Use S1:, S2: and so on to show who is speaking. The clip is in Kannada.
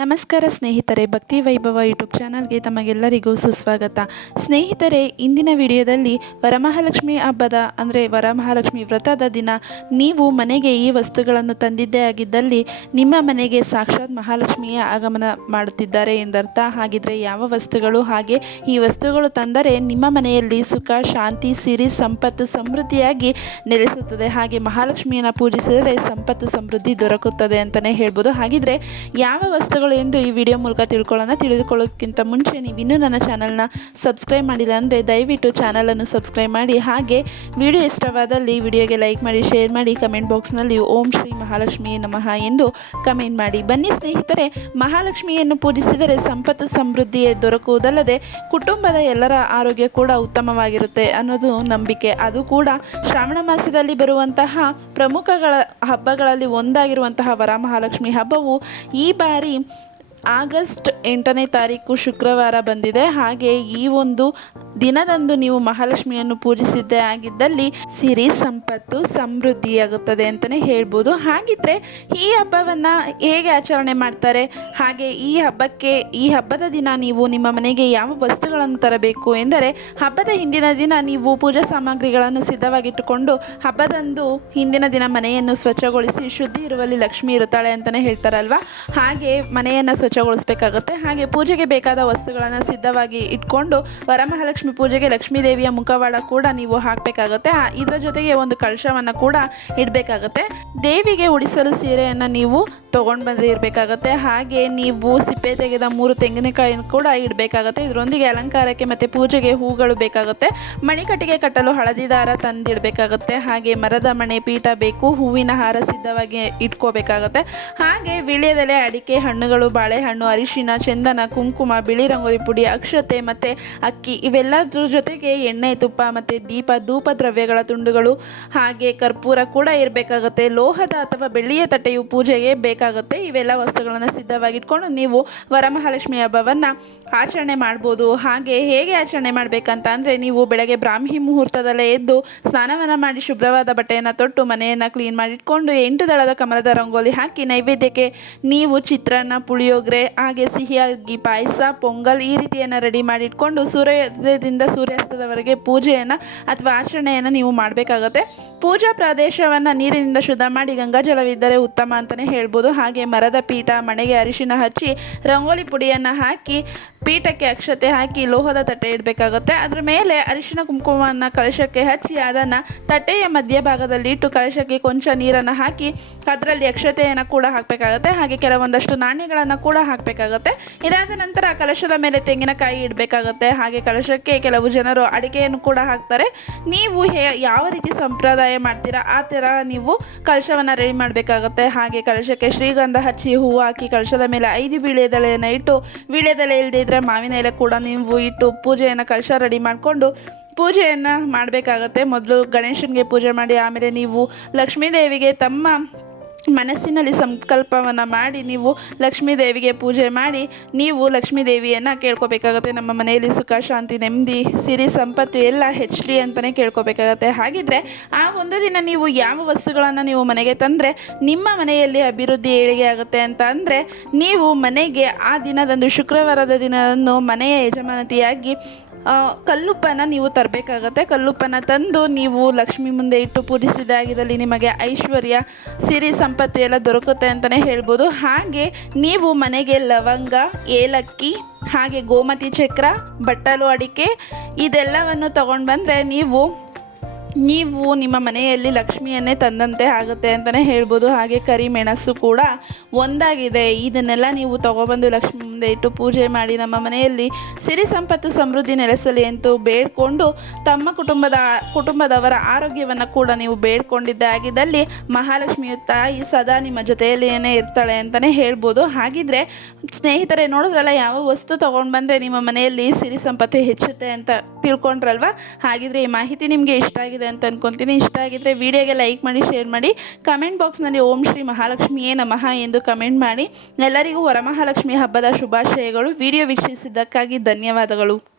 S1: ನಮಸ್ಕಾರ ಸ್ನೇಹಿತರೆ, ಭಕ್ತಿ ವೈಭವ ಯೂಟ್ಯೂಬ್ ಚಾನಲ್ಗೆ ತಮಗೆಲ್ಲರಿಗೂ ಸುಸ್ವಾಗತ. ಸ್ನೇಹಿತರೆ, ಇಂದಿನ ವಿಡಿಯೋದಲ್ಲಿ ವರಮಹಾಲಕ್ಷ್ಮಿ ಹಬ್ಬದ, ಅಂದರೆ ವರಮಹಾಲಕ್ಷ್ಮಿ ವ್ರತದ ದಿನ, ನೀವು ಮನೆಗೆ ಈ ವಸ್ತುಗಳನ್ನು ತಂದಿದ್ದೇ ಆಗಿದ್ದಲ್ಲಿ ನಿಮ್ಮ ಮನೆಗೆ ಸಾಕ್ಷಾತ್ ಮಹಾಲಕ್ಷ್ಮಿಯ ಆಗಮನ ಮಾಡುತ್ತಿದ್ದಾರೆ ಎಂದರ್ಥ. ಹಾಗಿದ್ರೆ ಯಾವ ವಸ್ತುಗಳು, ಹಾಗೆ ಈ ವಸ್ತುಗಳು ತಂದರೆ ನಿಮ್ಮ ಮನೆಯಲ್ಲಿ ಸುಖ, ಶಾಂತಿ, ಸಿರಿ, ಸಂಪತ್ತು, ಸಮೃದ್ಧಿಯಾಗಿ ನೆಲೆಸುತ್ತದೆ. ಹಾಗೆ ಮಹಾಲಕ್ಷ್ಮಿಯನ್ನು ಪೂಜಿಸಿದರೆ ಸಂಪತ್ತು, ಸಮೃದ್ಧಿ ದೊರಕುತ್ತದೆ ಅಂತಲೇ ಹೇಳ್ಬೋದು. ಹಾಗಿದ್ರೆ ಯಾವ ವಸ್ತುಗಳು ಎಂದು ಈ ವಿಡಿಯೋ ಮೂಲಕ ತಿಳ್ಕೊಳ್ಳೋಣ. ತಿಳಿದುಕೊಳ್ಳೋಕ್ಕಿಂತ ಮುಂಚೆ ನೀವು ಇನ್ನೂ ನನ್ನ ಚಾನಲ್ನ ಸಬ್ಸ್ಕ್ರೈಬ್ ಮಾಡಿಲ್ಲ ಅಂದರೆ ದಯವಿಟ್ಟು ಚಾನಲನ್ನು ಸಬ್ಸ್ಕ್ರೈಬ್ ಮಾಡಿ. ಹಾಗೆ ವಿಡಿಯೋ ಇಷ್ಟವಾದಲ್ಲಿ ವಿಡಿಯೋಗೆ ಲೈಕ್ ಮಾಡಿ ಶೇರ್ ಮಾಡಿ ಕಮೆಂಟ್ ಬಾಕ್ಸ್ನಲ್ಲಿ ಓಂ ಶ್ರೀ ಮಹಾಲಕ್ಷ್ಮಿ ನಮಃ ಎಂದು ಕಮೆಂಟ್ ಮಾಡಿ. ಬನ್ನಿ ಸ್ನೇಹಿತರೆ, ಮಹಾಲಕ್ಷ್ಮಿಯನ್ನು ಪೂಜಿಸಿದರೆ ಸಂಪತ್ತು ಸಮೃದ್ಧಿಯೇ ದೊರಕುವುದಲ್ಲದೆ ಕುಟುಂಬದ ಎಲ್ಲರ ಆರೋಗ್ಯ ಕೂಡ ಉತ್ತಮವಾಗಿರುತ್ತೆ ಅನ್ನೋದು ನಂಬಿಕೆ. ಅದು ಕೂಡ ಶ್ರಾವಣ ಮಾಸದಲ್ಲಿ ಬರುವಂತಹ ಪ್ರಮುಖಗಳ ಹಬ್ಬಗಳಲ್ಲಿ ಒಂದಾಗಿರುವಂತಹ ವರಮಹಾಲಕ್ಷ್ಮಿ ಹಬ್ಬವು ಈ ಬಾರಿ ಆಗಸ್ಟ್ ಎಂಟನೇ ತಾರೀಕು ಶುಕ್ರವಾರ ಬಂದಿದೆ. ಹಾಗೆ ಈ ಒಂದು ದಿನದಂದು ನೀವು ಮಹಾಲಕ್ಷ್ಮಿಯನ್ನು ಪೂಜಿಸಿದ್ದೇ ಆಗಿದ್ದಲ್ಲಿ ಸಿರಿ ಸಂಪತ್ತು ಸಮೃದ್ಧಿಯಾಗುತ್ತದೆ ಅಂತಲೇ ಹೇಳ್ಬೋದು. ಹಾಗಿದ್ರೆ ಈ ಹಬ್ಬವನ್ನು ಹೇಗೆ ಆಚರಣೆ ಮಾಡ್ತಾರೆ? ಹಾಗೆ ಈ ಹಬ್ಬಕ್ಕೆ, ಈ ಹಬ್ಬದ ದಿನ ನೀವು ನಿಮ್ಮ ಮನೆಗೆ ಯಾವ ವಸ್ತುಗಳನ್ನು ತರಬೇಕು ಎಂದರೆ ಹಬ್ಬದ ಹಿಂದಿನ ದಿನ ನೀವು ಪೂಜಾ ಸಾಮಗ್ರಿಗಳನ್ನು ಸಿದ್ಧವಾಗಿಟ್ಟುಕೊಂಡು ಹಬ್ಬದಂದು ಹಿಂದಿನ ದಿನ ಮನೆಯನ್ನು ಸ್ವಚ್ಛಗೊಳಿಸಿ ಶುದ್ಧಿ ಇರುವಲ್ಲಿ ಲಕ್ಷ್ಮಿ ಇರುತ್ತಾಳೆ ಅಂತಲೇ ಹೇಳ್ತಾರಲ್ವ? ಹಾಗೆ ಮನೆಯನ್ನು ಸ್ವಚ್ಛಗೊಳಿಸಬೇಕಾಗುತ್ತೆ ಹಾಗೆ ಪೂಜೆಗೆ ಬೇಕಾದ ವಸ್ತುಗಳನ್ನು ಸಿದ್ಧವಾಗಿ ಇಟ್ಕೊಂಡು ವರಮಹಾಲಕ್ಷ್ಮಿ ಪೂಜೆಗೆ ಲಕ್ಷ್ಮೀ ದೇವಿಯ ಮುಖವಾಡ ಕೂಡ ನೀವು ಹಾಕಬೇಕಾಗುತ್ತೆ. ಇದರ ಜೊತೆಗೆ ಒಂದು ಕಳಶವನ್ನು ಕೂಡ ಇಡಬೇಕಾಗುತ್ತೆ. ದೇವಿಗೆ ಉಡಿಸಲು ಸೀರೆಯನ್ನು ನೀವು ತೊಗೊಂಡು ಬಂದಿರಬೇಕಾಗತ್ತೆ ಹಾಗೆ ನೀವು ಸಿಪ್ಪೆ ತೆಗೆದ ಮೂರು ತೆಂಗಿನಕಾಯಿಯನ್ನು ಕೂಡ ಇಡಬೇಕಾಗತ್ತೆ. ಇದರೊಂದಿಗೆ ಅಲಂಕಾರಕ್ಕೆ ಮತ್ತು ಪೂಜೆಗೆ ಹೂಗಳು ಬೇಕಾಗುತ್ತೆ. ಮಣಿಕಟ್ಟಿಗೆ ಕಟ್ಟಲು ಹಳದಿ ದಾರ ತಂದಿಡಬೇಕಾಗತ್ತೆ. ಹಾಗೆ ಮರದ ಮಣೆ ಪೀಠ ಬೇಕು. ಹೂವಿನ ಹಾರ ಸಿದ್ಧವಾಗಿ ಇಟ್ಕೋಬೇಕಾಗತ್ತೆ. ಹಾಗೆ ವಿಳ್ಯದೆಲೆ, ಅಡಿಕೆ, ಹಣ್ಣುಗಳು ಬಾಳೆಹಣ್ಣು ಅರಿಶಿನ, ಚಂದನ, ಕುಂಕುಮ, ಬಿಳಿ ರಂಗೋಲಿ ಪುಡಿ, ಅಕ್ಷತೆ ಮತ್ತು ಅಕ್ಕಿ ಇವೆಲ್ಲದ್ರ ಜೊತೆಗೆ ಎಣ್ಣೆ, ತುಪ್ಪ ಮತ್ತು ದೀಪ ಧೂಪ ದ್ರವ್ಯಗಳ ತುಂಡುಗಳು. ಹಾಗೆ ಕರ್ಪೂರ ಕೂಡ ಇರಬೇಕಾಗುತ್ತೆ. ಲೋಹದ ಅಥವಾ ಬೆಳ್ಳಿಯ ತಟ್ಟೆಯು ಪೂಜೆಗೆ ಬೇಕಾಗುತ್ತೆ. ಇವೆಲ್ಲ ವಸ್ತುಗಳನ್ನು ಸಿದ್ಧವಾಗಿಟ್ಕೊಂಡು ನೀವು ವರಮಹಾಲಕ್ಷ್ಮಿ ಹಬ್ಬವನ್ನು ಆಚರಣೆ ಮಾಡ್ಬೋದು. ಹಾಗೆ ಹೇಗೆ ಆಚರಣೆ ಮಾಡಬೇಕಂತ ಅಂದರೆ ನೀವು ಬೆಳಗ್ಗೆ ಬ್ರಾಹ್ಮಿ ಮುಹೂರ್ತದಲ್ಲೇ ಎದ್ದು ಸ್ನಾನವನ್ನು ಮಾಡಿ ಶುಭ್ರವಾದ ಬಟ್ಟೆಯನ್ನು ತೊಟ್ಟು ಮನೆಯನ್ನು ಕ್ಲೀನ್ ಮಾಡಿಟ್ಕೊಂಡು ಎಂಟು ದಳದ ಕಮಲದ ರಂಗೋಲಿ ಹಾಕಿ ನೈವೇದ್ಯಕ್ಕೆ ನೀವು ಚಿತ್ರಾನ್ನ, ಪುಳಿಯೋಗರೆ ಹಾಗೆ ಸಿಹಿಯಾಗಿ ಪಾಯಸ, ಪೊಂಗಲ್ ಈ ರೀತಿಯನ್ನು ರೆಡಿ ಮಾಡಿಟ್ಕೊಂಡು ಸೂರ್ಯೋದಯದಿಂದ ಸೂರ್ಯಾಸ್ತದವರೆಗೆ ಪೂಜೆಯನ್ನು ಅಥವಾ ಆಚರಣೆಯನ್ನು ನೀವು ಮಾಡಬೇಕಾಗತ್ತೆ. ಪೂಜಾ ಪ್ರದೇಶವನ್ನು ನೀರಿನಿಂದ ಶುದ್ಧ ಮಾಡಿ ಗಂಗಾಜಲವಿದ್ದರೆ ಉತ್ತಮ ಅಂತಲೇ ಹೇಳ್ಬೋದು. ಹಾಗೆ ಮರದ ಪೀಠ ಮಣೆಗೆ ಅರಿಶಿನ ಹಚ್ಚಿ, ರಂಗೋಲಿ ಪುಡಿಯನ್ನು ಹಾಕಿ ಪೀಠಕ್ಕೆ ಅಕ್ಷತೆ ಹಾಕಿ ಲೋಹದ ತಟ್ಟೆ ಇಡಬೇಕಾಗುತ್ತೆ. ಅದರ ಮೇಲೆ ಅರಿಶಿನ ಕುಂಕುಮವನ್ನು ಕಲಶಕ್ಕೆ ಹಚ್ಚಿ ಅದನ್ನು ತಟ್ಟೆಯ ಮಧ್ಯಭಾಗದಲ್ಲಿ ಇಟ್ಟು ಕಲಶಕ್ಕೆ ಕೊಂಚ ನೀರನ್ನು ಹಾಕಿ ಅದರಲ್ಲಿ ಅಕ್ಷತೆಯನ್ನು ಕೂಡ ಹಾಕಬೇಕಾಗುತ್ತೆ. ಹಾಗೆ ಕೆಲವೊಂದಷ್ಟು ನಾಣ್ಯಗಳನ್ನು ಕೂಡ ಹಾಕಬೇಕಾಗುತ್ತೆ. ಇದಾದ ನಂತರ ಕಲಶದ ಮೇಲೆ ತೆಂಗಿನಕಾಯಿ ಇಡಬೇಕಾಗುತ್ತೆ. ಹಾಗೆ ಕಲಶಕ್ಕೆ ಕೆಲವು ಜನರು ಅಡಿಕೆಯನ್ನು ಕೂಡ ಹಾಕ್ತಾರೆ. ನೀವು ಹೇ ಯಾವ ರೀತಿ ಸಂಪ್ರದಾಯ ಮಾಡ್ತೀರಾ? ಆ ಥರ ನೀವು ಕಲಶವನ್ನು ರೆಡಿ ಮಾಡಬೇಕಾಗುತ್ತೆ. ಹಾಗೆ ಕಲಶಕ್ಕೆ ಶ್ರೀಗಂಧ ಹಚ್ಚಿ ಹೂವು ಹಾಕಿ ಕಲಶದ ಮೇಲೆ ಐದು ವೀಳ್ಯದೆಲೆಯನ್ನು ಇಟ್ಟು ವೀಳ್ಯದೆಲೆ ಇಲ್ಲದೆ ಇದ್ದರೆ ಮಾವಿನ ಎಲೆ ಕೂಡ ನೀವು ಇಟ್ಟು ಪೂಜೆಯನ್ನು ಕಳಶ ರೆಡಿ ಮಾಡಿಕೊಂಡು ಪೂಜೆಯನ್ನು ಮಾಡಬೇಕಾಗತ್ತೆ. ಮೊದಲು ಗಣೇಶನಿಗೆ ಪೂಜೆ ಮಾಡಿ ಆಮೇಲೆ ನೀವು ಲಕ್ಷ್ಮೀದೇವಿಗೆ ತಮ್ಮ ಮನಸ್ಸಿನಲ್ಲಿ ಸಂಕಲ್ಪವನ್ನು ಮಾಡಿ ನೀವು ಲಕ್ಷ್ಮೀ ದೇವಿಗೆ ಪೂಜೆ ಮಾಡಿ ನೀವು ಲಕ್ಷ್ಮೀ ದೇವಿಯನ್ನು ಕೇಳ್ಕೊಬೇಕಾಗತ್ತೆ. ನಮ್ಮ ಮನೆಯಲ್ಲಿ ಸುಖ, ಶಾಂತಿ, ನೆಮ್ಮದಿ, ಸಿರಿ, ಸಂಪತ್ತು ಎಲ್ಲ ಹೆಚ್ಚಲಿ ಅಂತಲೇ ಕೇಳ್ಕೊಬೇಕಾಗತ್ತೆ. ಹಾಗಿದ್ರೆ ಆ ಒಂದು ದಿನ ನೀವು ಯಾವ ವಸ್ತುಗಳನ್ನು ನೀವು ಮನೆಗೆ ತಂದರೆ ನಿಮ್ಮ ಮನೆಯಲ್ಲಿ ಅಭಿವೃದ್ಧಿ ಏಳಿಗೆ ಆಗುತ್ತೆ ಅಂತ ಅಂದರೆ ನೀವು ಮನೆಗೆ ಆ ದಿನದಂದು ಶುಕ್ರವಾರದ ದಿನದಂದು ಮನೆಯ ಯಜಮಾನತಿಯಾಗಿ ಕಲ್ಲುಪ್ಪನ್ನು ನೀವು ತರಬೇಕಾಗತ್ತೆ. ಕಲ್ಲುಪ್ಪನ ತಂದು ನೀವು ಲಕ್ಷ್ಮಿ ಮುಂದೆ ಇಟ್ಟು ಪೂಜಿಸಿದಾಗಿದ್ದಲ್ಲಿ ನಿಮಗೆ ಐಶ್ವರ್ಯ, ಸಿರಿ ಸಂಪತ್ತು ಎಲ್ಲ ದೊರಕುತ್ತೆ ಅಂತಲೇ ಹೇಳ್ಬೋದು. ಹಾಗೆ ನೀವು ಮನೆಗೆ ಲವಂಗ, ಏಲಕ್ಕಿ, ಹಾಗೆ ಗೋಮತಿ ಚಕ್ರ, ಬಟ್ಟಲು ಅಡಿಕೆ ಇದೆಲ್ಲವನ್ನು ತಗೊಂಡು ಬಂದರೆ ನೀವು ನೀವು ನಿಮ್ಮ ಮನೆಯಲ್ಲಿ ಲಕ್ಷ್ಮಿಯನ್ನೇ ತಂದಂತೆ ಆಗುತ್ತೆ ಅಂತಲೇ ಹೇಳ್ಬೋದು. ಹಾಗೆ ಕರಿಮೆಣಸು ಕೂಡ ಒಂದಾಗಿದೆ. ಇದನ್ನೆಲ್ಲ ನೀವು ತಗೊಬಂದು ಲಕ್ಷ್ಮಿ ಮುಂದೆ ಇಟ್ಟು ಪೂಜೆ ಮಾಡಿ ನಮ್ಮ ಮನೆಯಲ್ಲಿ ಸಿರಿ ಸಂಪತ್ತು ಸಮೃದ್ಧಿ ನೆಲೆಸಲಿ ಎಂದು ಬೇಡ್ಕೊಂಡು ತಮ್ಮ ಕುಟುಂಬದ, ಕುಟುಂಬದವರ ಆರೋಗ್ಯವನ್ನು ಕೂಡ ನೀವು ಬೇಡ್ಕೊಂಡಿದ್ದೆ ಆಗಿದ್ದಲ್ಲಿ ಮಹಾಲಕ್ಷ್ಮಿಯ ತಾಯಿ ಸದಾ ನಿಮ್ಮ ಜೊತೆಯಲ್ಲಿಯೇ ಇರ್ತಾಳೆ ಅಂತಲೇ ಹೇಳ್ಬೋದು. ಹಾಗಿದ್ರೆ ಸ್ನೇಹಿತರೆ, ನೋಡಿದ್ರಲ್ಲ ಯಾವ ವಸ್ತು ತೊಗೊಂಡು ಬಂದರೆ ನಿಮ್ಮ ಮನೆಯಲ್ಲಿ ಸಿರಿ ಸಂಪತ್ತು ಹೆಚ್ಚುತ್ತೆ ಅಂತ ತಿಳ್ಕೊಂಡ್ರಲ್ವಾ? ಹಾಗಿದ್ರೆ ಈ ಮಾಹಿತಿ ನಿಮಗೆ ಇಷ್ಟ ಆಗಿದೆ ಅಂತ ಅನ್ಕೊಂತೀನಿ. ಇಷ್ಟ ಆಗಿದ್ರೆ ವಿಡಿಯೋಗೆ ಲೈಕ್ ಮಾಡಿ, ಶೇರ್ ಮಾಡಿ. ಕಮೆಂಟ್ ಬಾಕ್ಸ್ನಲ್ಲಿ ಓಂ ಶ್ರೀ ಮಹಾಲಕ್ಷ್ಮಿಯೇ ನಮಃ ಎಂದು ಕಮೆಂಟ್ ಮಾಡಿ. ಎಲ್ಲರಿಗೂ ವರಮಹಾಲಕ್ಷ್ಮಿ ಹಬ್ಬದ ಶುಭಾಶಯಗಳು. ವಿಡಿಯೋ ವೀಕ್ಷಿಸಿದ್ದಕ್ಕಾಗಿ ಧನ್ಯವಾದಗಳು.